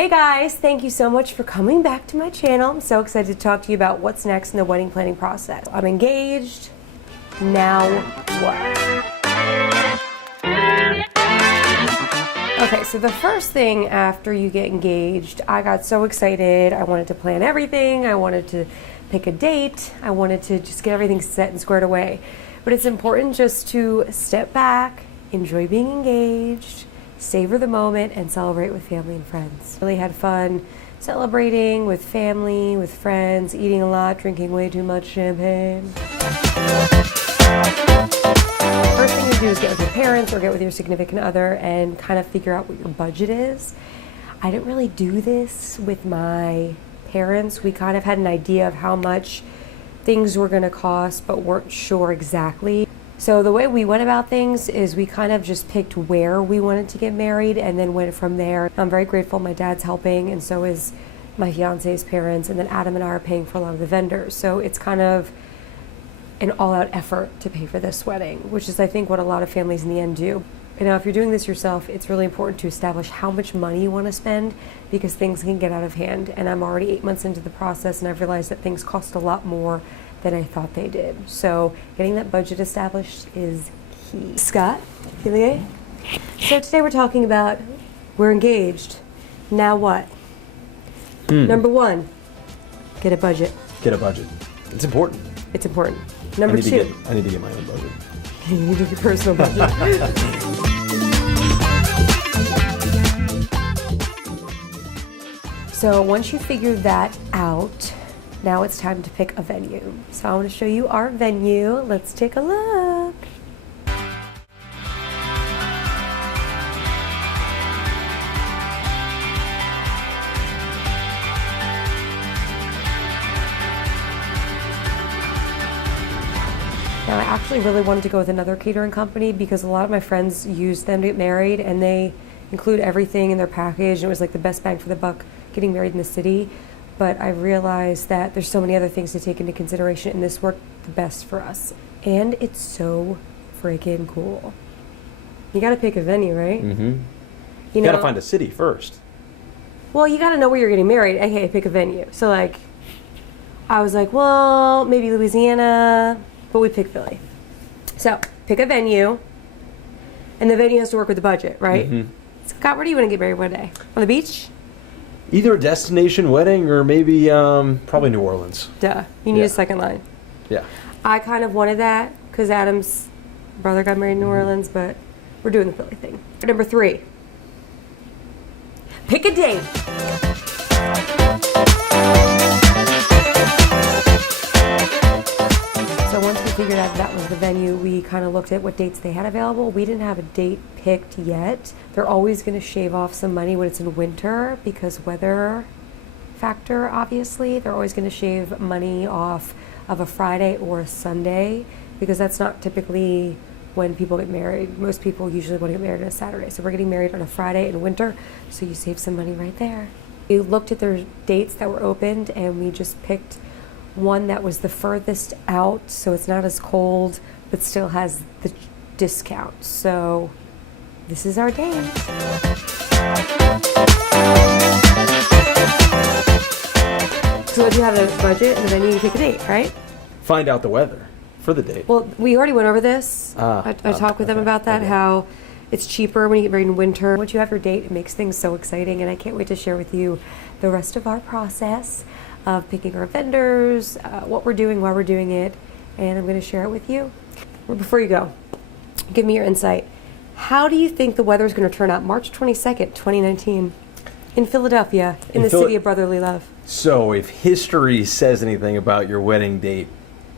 Hey guys, thank you so much for coming back to my channel. I'm so excited to talk to you about what's next in the wedding planning process. I'm engaged. Now what? Okay, so the first thing after you get engaged, I got so excited. I wanted to plan everything. I wanted to pick a date. I wanted to just get everything set and squared away. But it's important just to step back, enjoy being engaged, savor the moment, and celebrate with family and friends. Really had fun celebrating with family, with friends, eating a lot, drinking way too much champagne. First thing you do is get with your parents or get with your significant other and kind of figure out what your budget is. I didn't really do this with my parents. We kind of had an idea of how much things were going to cost, but weren't sure exactly. So the way we went about things is we kind of just picked where we wanted to get married and then went from there. I'm very grateful my dad's helping, and so is my fiance's parents, and then Adam and I are paying for a lot of the vendors. So it's kind of an all-out effort to pay for this wedding, which is I think what a lot of families in the end do. You know, if you're doing this yourself, it's really important to establish how much money you want to spend because things can get out of hand. And I'm already 8 months into the process and I've realized that things cost a lot more than I thought they did. So getting that budget established is key. Scott, Philia? So today we're talking about we're engaged. Now what? Number one, get a budget. Get a budget. It's important. It's important. Number two. I need to get my own budget. You need your personal budget. So once you figure that out, now it's time to pick a venue. So I want to show you our venue. Let's take a look. Now I actually really wanted to go with another catering company because a lot of my friends use them to get married and they include everything in their package, and it was like the best bang for the buck getting married in the city. But I realized that there's so many other things to take into consideration, and this worked the best for us. And it's so freaking cool. You gotta pick a venue, right? Mm-hmm. You gotta find a city first. Well, you gotta know where you're getting married, aka pick a venue. So like, I was like, well, maybe Louisiana, but we picked Philly. So pick a venue, and the venue has to work with the budget, right? Mm-hmm. Scott, where do you want to get married one day? On the beach? Either a destination wedding or maybe probably New Orleans. Duh. You need a second line. Yeah. I kind of wanted that because Adam's brother got married in New Orleans, but we're doing the Philly thing. Number three, pick a date. So once we figured out that was the venue, we kind of looked at what dates they had available. We didn't have a date picked yet. They're always going to shave off some money when it's in winter because weather factor, obviously. They're always going to shave money off of a Friday or a Sunday because that's not typically when people get married. Most people usually want to get married on a Saturday. So we're getting married on a Friday in winter, so you save some money right there. We looked at their dates that were opened and we just picked one that was the furthest out, so it's not as cold, but still has the discount. So this is our date. So if you have a budget and then you pick a date, right? Find out the weather for the date. Well, we already went over this. I talked with them about that, how it's cheaper when you get married in winter. Once you have your date, it makes things so exciting, and I can't wait to share with you the rest of our process of picking our vendors, what we're doing, why we're doing it, and I'm going to share it with you. Well, before you go, give me your insight. How do you think the weather is going to turn out March 22nd, 2019 in Philadelphia, in the city of brotherly love? So if history says anything about your wedding date,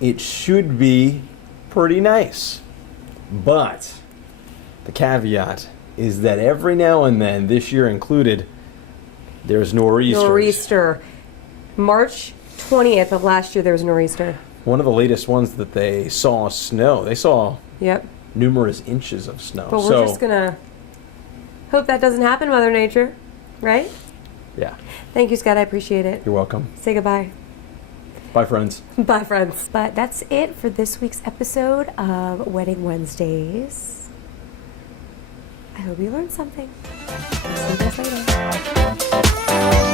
it should be pretty nice. But the caveat is that every now and then, this year included, there's nor'easters. Nor'easter. March 20th of last year, there was a nor'easter. One of the latest ones that they saw snow. They saw numerous inches of snow. But we're just going to hope that doesn't happen, Mother Nature, right? Yeah. Thank you, Scott. I appreciate it. You're welcome. Say goodbye. Bye, friends. Bye, friends. But that's it for this week's episode of Wedding Wednesdays. I hope you learned something. See you guys later. Bye.